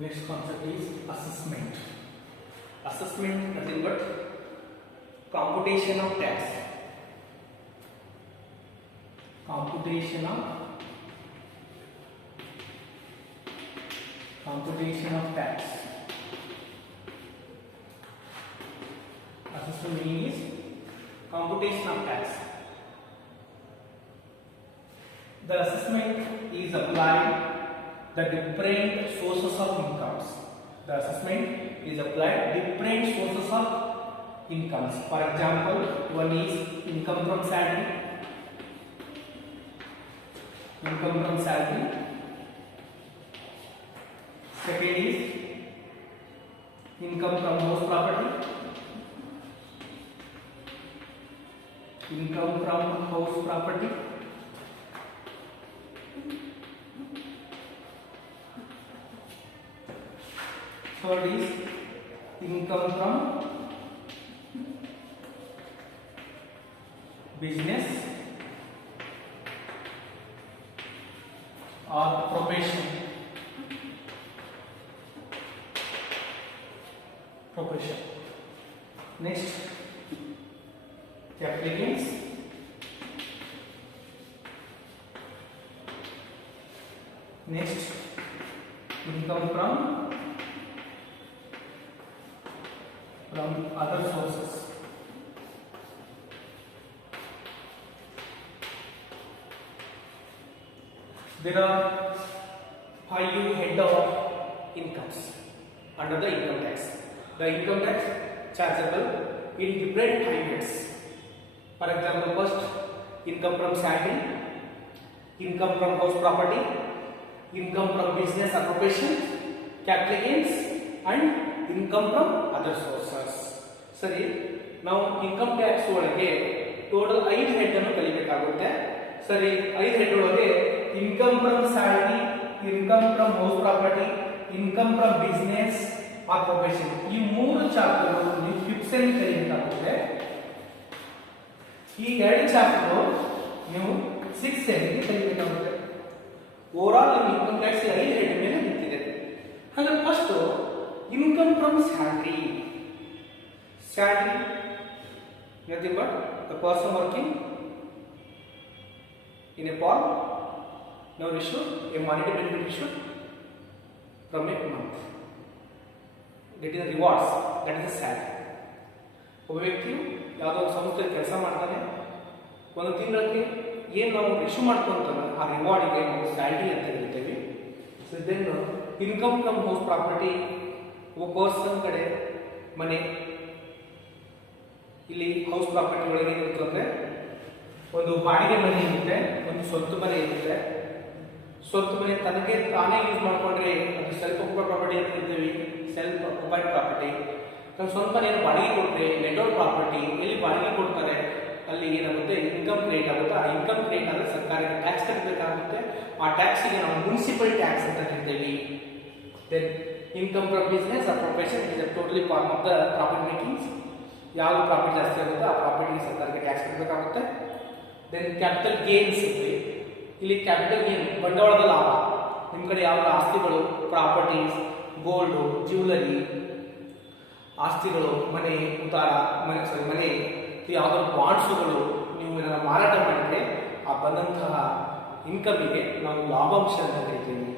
Next concept is assessment. Assessment nothing but computation of tax. Computation of tax. Assessment meaning is computation of tax. The assessment is applied the different sources of incomes. The assessment is applied different sources of incomes. For example, one is income from salary. Income from salary. Second is income from house property. Income from house property. Third is income from business or profession. Next, capital gains. Next, income from other sources. There are 5 head of incomes under the income tax. The income tax chargeable in different 5 heads. For example, first income from salary, income from house property, income from business or profession, capital gains, and income from other sources. ಸರಿ, ನಾವು income tax ಒಳಗೆ ಟೋಟಲ್ 5 ಹೆಡ್ ಅನ್ನು ಕಲಿಬೇಕಾಗುತ್ತೆ. ಸರಿ, 5 ಹೆಡ್ ಒಳಗೆ income from salary, income from house property, income from business or profession, ಈ 3 ಚಾಪ್ಟರ್ ನೀವು fifth sem ಕಲಿಬೇಕಾಗುತ್ತೆ. ಈ 2 ಚಾಪ್ಟರ್ ನೀವು 6th ಸೆಮ್ ಕಲಿಬೇಕಾಗುತ್ತೆ. Over all income tax 5 head ಮೇಲೆ ನಿಂತಿದೆ. ಹಾಗಾದ್ರೆ first income from salary. Salary, nothing but the person working in a farm now receive a monetary benefit issued from a month. That is the rewards, that is the salary. ಒಬ್ಬ ವ್ಯಕ್ತಿಯು ಯಾವುದೋ ಒಂದು ಸಂಸ್ಥೆಯಲ್ಲಿ ಕೆಲಸ ಮಾಡ್ತಾನೆ, ಒಂದು ತಿಂಗಳಿಗೆ ಏನು ನಾವು ಇಶ್ಯೂ ಮಾಡ್ಕೊಂತಾನೆ ಆ ರಿವಾರ್ಡಿಗೆ ನಾವು ಸ್ಯಾಲರಿ ಅಂತ ಹೇಳ್ತೇವೆ. So then income from house property, ಒಬ್ಬ ಪರ್ಸನ್ ಕಡೆ ಮನೆ, ಇಲ್ಲಿ ಹೌಸ್ ಪ್ರಾಪರ್ಟಿ ಒಳಗೆ ಏನಿರುತ್ತೆ ಅಂದರೆ ಒಂದು ಬಾಡಿಗೆ ಮನೆ ಇರುತ್ತೆ, ಒಂದು ಸ್ವಂತ ಮನೆ ಇರುತ್ತೆ. ಸ್ವಂತ ಮನೆ ತನಗೆ ತಾನೇ ಯೂಸ್ ಮಾಡಿಕೊಂಡ್ರೆ ಅದು ಸೆಲ್ಫ್ ಆಕ್ಯುಪೈಡ್ ಪ್ರಾಪರ್ಟಿ ಅಂತ ಹೇಳ್ತೀವಿ. Self occupied property. ತನ್ನ ಸ್ವಂತ ಮನೆಯನ್ನು ಬಾಡಿಗೆ ಕೊಟ್ಟರೆ ನೆಟ್ವರ್ಕ್ ಪ್ರಾಪರ್ಟಿ, ಎಲ್ಲಿ ಬಾಡಿಗೆ ಕೊಡ್ತಾರೆ ಅಲ್ಲಿ ಏನಾಗುತ್ತೆ ಇನ್ಕಮ್ ಕ್ರಿಯೇಟ್ ಆಗುತ್ತೆ. ಆ ಇನ್ಕಮ್ ಕ್ರಿಯೇಟ್ ಆದರೆ ಸರ್ಕಾರಕ್ಕೆ ಟ್ಯಾಕ್ಸ್ ಕಟ್ಟಬೇಕಾಗುತ್ತೆ. ಆ ಟ್ಯಾಕ್ಸಿಗೆ ನಾವು ಮುನ್ಸಿಪಲ್ ಟ್ಯಾಕ್ಸ್ ಅಂತ ಹೇಳ್ತೇವೆ. Then income from business or profession is a totally form of the profit makings. ಯಾವ ಪ್ರಾಫಿಟ್ ಜಾಸ್ತಿ ಆಗುತ್ತೆ ಆ ಪ್ರಾಫಿಟ್ಗೆ ಸರ್ಕಾರಕ್ಕೆ ಟ್ಯಾಕ್ಸ್ ಕಟ್ಟಬೇಕಾಗುತ್ತೆ. ದೆನ್ ಕ್ಯಾಪಿಟಲ್ ಗೇನ್ಸ್ ಇದೆ. ಇಲ್ಲಿ ಕ್ಯಾಪಿಟಲ್ ಗೇನ್ ಬಂಡವಾಳದ ಲಾಭ. ನಿಮ್ಮ ಕಡೆ ಯಾವ ಆಸ್ತಿಗಳು, ಪ್ರಾಪರ್ಟೀಸ್, ಗೋಲ್ಡು, ಜ್ಯುವೆಲರಿ ಆಸ್ತಿಗಳು, ಮನೆ ಉತ್ತಾರ, ಮನೆ ಯಾವುದಾದ್ರು ಬಾಂಡ್ಸುಗಳು ನೀವು ಏನಾದ್ರು ಮಾರಾಟ ಮಾಡಿದರೆ ಆ ಬಂದಂತಹ ಇನ್ಕಮಿಗೆ ನಾವು ಲಾಭಾಂಶ ಅಂತ ಕರಿತೀವಿ.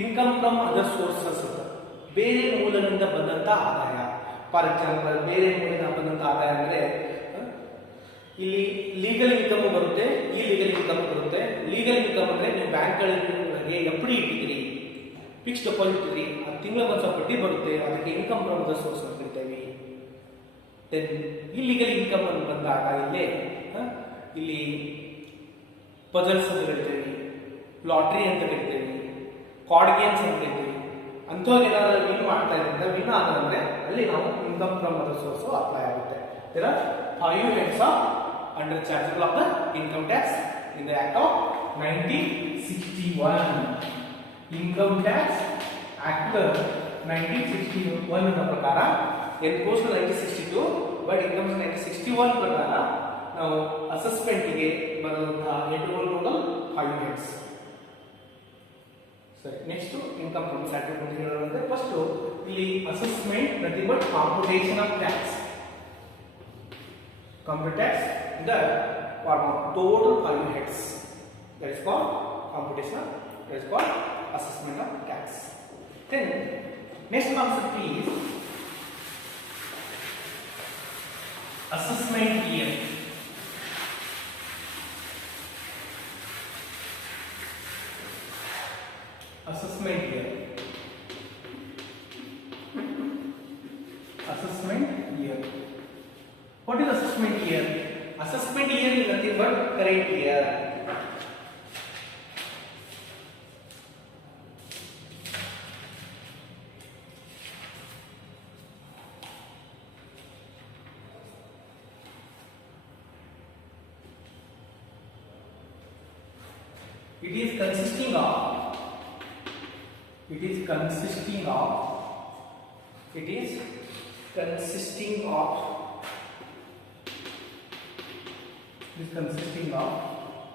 ಇನ್ಕಮ್ ಫ್ರಮ್ ಅದರ್ ಸೋರ್ಸಸ್, ಬೇರೆ ಮೂಲದಿಂದ ಬಂದಂಥ ಆದಾಯ. ಫಾರ್ ಎಕ್ಸಾಂಪಲ್, ಬೇರೆ ಮೂಲದಿಂದ ಬಂದಂಥ ಆದಾಯ ಅಂದರೆ ಇಲ್ಲಿ ಲೀಗಲ್ ಇನ್ಕಮ್ ಬರುತ್ತೆ, ಈ ಲೀಗಲ್ ಇನ್ಕಮ್ ಬರುತ್ತೆ. ಲೀಗಲ್ ಇನ್ಕಮ್ ಅಂದರೆ ನೀವು ಬ್ಯಾಂಕ್ಗಳಿಗೆ ಎಫ್ ಡಿ ಇಟ್ಟಿದ್ದೀರಿ, ಫಿಕ್ಸ್ಡ್ ಡೆಪಾಸಿಟ್ ಇಟ್ಟಿರಿ, ಆ ತಿಂಗಳ ಒಂದು ಬಡ್ಡಿ ಬರುತ್ತೆ, ಅದಕ್ಕೆ ಇನ್ಕಮ್ ಫ್ರಮ್ ಅದರ್ ಸೋರ್ಸ್ ಅಂತ ಕರಿತೇವೆ. ದೆನ್ ಇಲ್ಲಿಗಲ್ ಇನ್ಕಮ್ ಅಂತ ಬಂದಾಗ ಇಲ್ಲಿ ಪಜಲ್ಸ್ ಅಂತ ಕರಿತೇವೆ, ಲಾಟ್ರಿ ಅಂತ ಕರಿತೇವೆ, ಕಾರ್ಡ್ ಗೇಮ್ಸ್ ಅಂತ ಕರಿತೇವೆ. ಅಂಥವ್ರು ಏನಾದರೂ ವಿನ್ ಮಾಡ್ತಾ ಇದ್ರಿಂದ ವಿನ್ ಆದ್ರೆ ಅಲ್ಲಿ ನಾವು income from other source apply ಆಗುತ್ತೆ. ಇದರ 5 heads are under chargeable of the income tax in the Act of 1961. Income Tax Act 1961 ನ ಪ್ರಕಾರ ಎನ್ಫೋರ್ಸ್ಡ್ 1962 ಬಟ್ ಇನ್ಕಮ್ 1961 ಪ್ರಕಾರ ನಾವು ಅಸೆಸ್ಮೆಂಟ್ ಗೆ ಬರುವಂತಹ ಹೆಡ್ಗಳು ಟೋಟಲ್ 5 heads. ಸರಿ, ನೆಕ್ಸ್ಟ್ ಇನ್ಕಮ್ ಅಂದ್ರೆ ಫಸ್ಟ್ ಇಲ್ಲಿ assessment nothing but computation of tax. Compute tax in the form of total value heads. That is called computation. That is called assessment of tax. Then next concept is assessment year. Assessment year. Assessment year. What is assessment year? Assessment year is nothing but current year. It is consisting of It is consisting of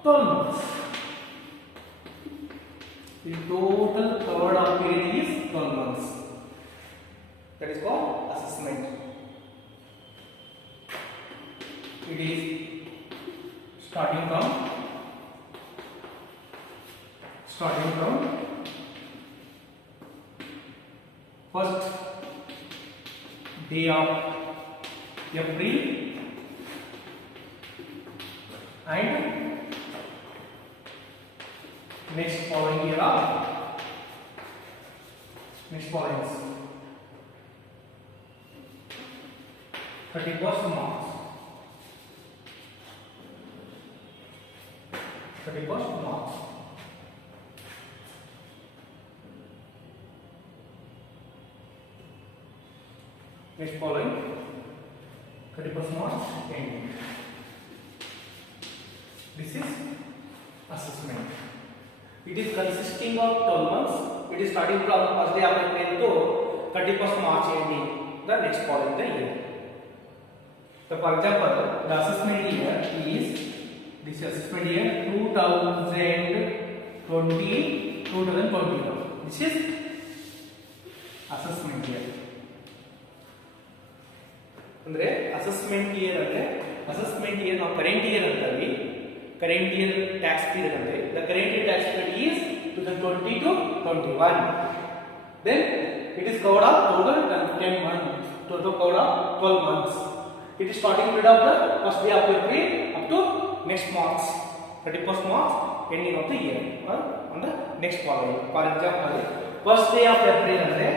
12 months. The total covered up period is 12 months. That is called assessment. It is starting from first day of April and next following year of next following 31st March. Next following 31st March end. This is assessment. It is consisting of 12 months. It is starting from first day of April to 31st March ending the next following the year. So for example, the assessment year is this assessment year 2020-2021. This is assessment year. ಅಂದ್ರೆ assessment year ಅಂದ್ರೆ assessment year ನಾವು current year ಅಂತೀವಿ. Current year tax period ಅಂದ್ರೆ the current year tax period is 2020 to 21. Then it is covered up total 10 months. Total covered up 12 months. It is starting period of the first day of April up to next March 31st March ending of the year or on the next following. For example, first day of April ಅಂದ್ರೆ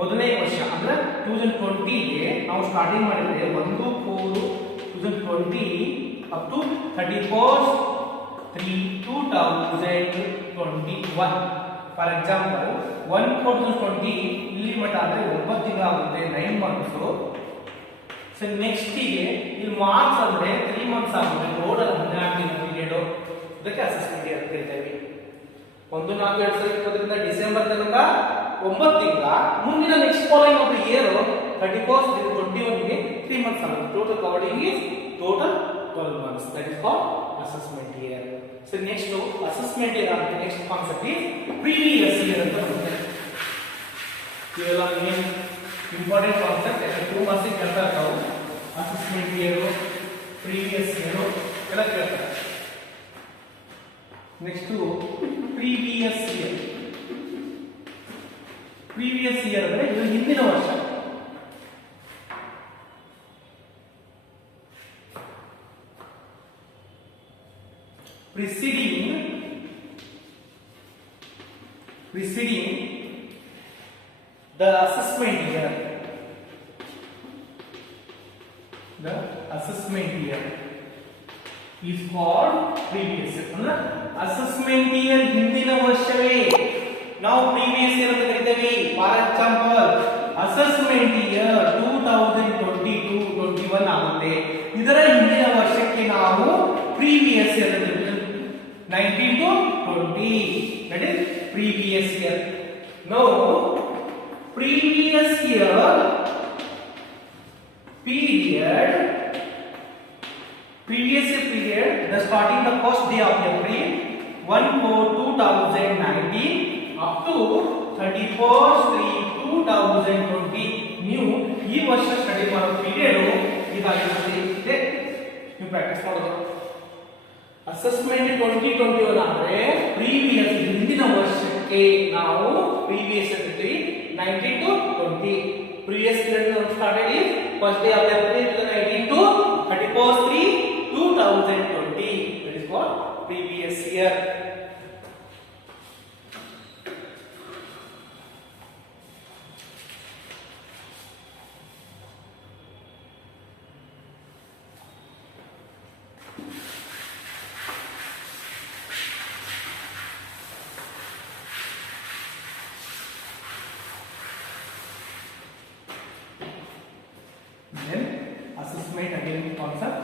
ಮೊದಲನೇ ವರ್ಷ ಅಂದ್ರೆ 2020 ಗೆ ನಾವು ಸ್ಟಾರ್ಟಿಂಗ್ ಮಾಡಿದ್ರೆ 1/4/2020 up to 31/3/2021. For example 1/4/2020 ಇಲ್ಲಿ ಮಟ್ಟ ಅಂದ್ರೆ 9 ತಿಂಗಳು ಆಗುತ್ತೆ, 9 ಮಂತ್ಸ್. ಸೊ ನೆಕ್ಸ್ಟ್ ಗೆ ಇಲ್ಲಿ ಮಾರ್ಚ್ ಅಂದ್ರೆ 3 ಮಂತ್ಸ್ ಆಗುತ್ತೆ, ಟೋಟಲ್ 14 ತಿಂಗಳ ಪೀರಿಯಡ್. ಇದಕ್ಕೆ ಅಸೆಸ್ಮೆಂಟ್ ಇಯರ್ ಅಂತ ಹೇಳ್ತೇವೆ. 1/4/2020 ಡಿಸೆಂಬರ್ ತನಕ 9 ತಿಂಗಳ, ಮುಂದಿನ next following of the year 31/21 ಗೆ 3 ಮಂತ್ಸ್ ಆಗುತ್ತೆ. Total covering is total 12 months. That is called assessment year. So next assessment year ಅಂತ next concept is previous year ಅಂತ ಬರುತ್ತೆ. ಇವೆಲ್ಲ ಏನು ಇಂಪಾರ್ಟೆಂಟ್ ಕಾನ್ಸೆಪ್ಟ್, 2 ಮಾರ್ಕ್ಸ್ ಕೇಳ್ತಾ ಇರ್ತಾವೆ. ಅಸೆಸ್ಮೆಂಟ್ ಇಯರ್, ಪ್ರೀವಿಯಸ್ ಇಯರ್ ಎಲ್ಲ ಕೇಳ್ತಾರೆ. Next previous year. Previous year ಅಂದ್ರೆ ಇದು ಹಿಂದಿನ ವರ್ಷ. preceding the assessment year. The assessment year is called previous year. ಅಂದ್ರೆ assessment year ಹಿಂದಿನ ವರ್ಷವೇ ನಾವು previous year ಅಂತ ಕರೀತೇವೆ. ಫಾರ್ ಎಕ್ಸಾಂಪಲ್ assessment year 2020-21 ಆಗುತ್ತೆ. ಇದರ ಹಿಂದಿನ ವರ್ಷಕ್ಕೆ ನಾವು previous year ಅಂತ 19 to 20. That is previous year. Now previous year period, the starting the first day of April 1/4/2019 up to 31st 3 2020 ನೀವು ಈ ವರ್ಷ ಸ್ಟಡಿ ಮಾಡೋ ಪೀರಿಯಡ್ ಇದಾಗಿರುತ್ತೆ. ನೀವು ಪ್ರಾಕ್ಟೀಸ್ ಮಾಡೋದು. ಅಸೆಸ್ಮೆಂಟ್ 2021 ಅಂದ್ರೆ ಪ್ರೀವಿಯಸ್ ಹಿಂದಿನ ವರ್ಷಕ್ಕೆ ನಾವು ಪ್ರೀವಿಯಸ್ ಇರ್ತೀವಿ 19 to 20. Previous period started is first day of April 2019 to 31st 3 2020. That is what previous year. Then assessment again concept.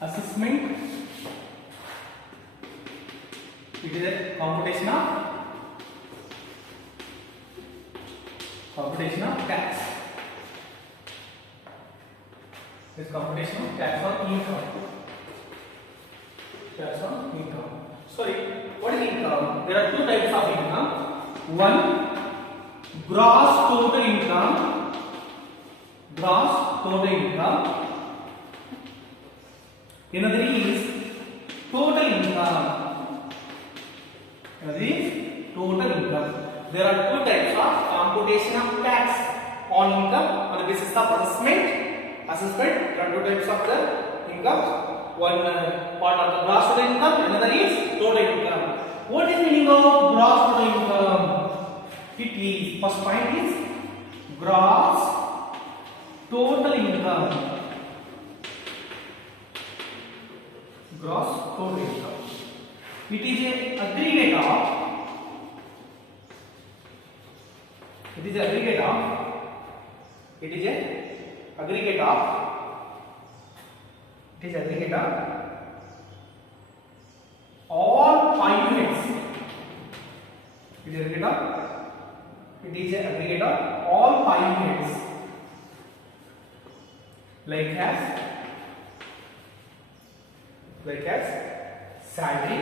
Assessment, it is a computation of tax. This computation of tax on income. Tax on income. Sorry, what is income? There are two types of income. One, gross total income. Gross total income. Another is total income. Another is total income. There are two types of computation of tax on income on the basis of assessment. Assessment, there are two types of the income. One part of the gross total income, another is total income. What is the meaning of gross total income? It is, first point is gross total income. Gross total income. It is a aggregate of. It is a aggregate of. It is a aggregate of. It is aggregate of all 5 units. It is aggregate of. It is a aggregate of all 5 units. Like as salary,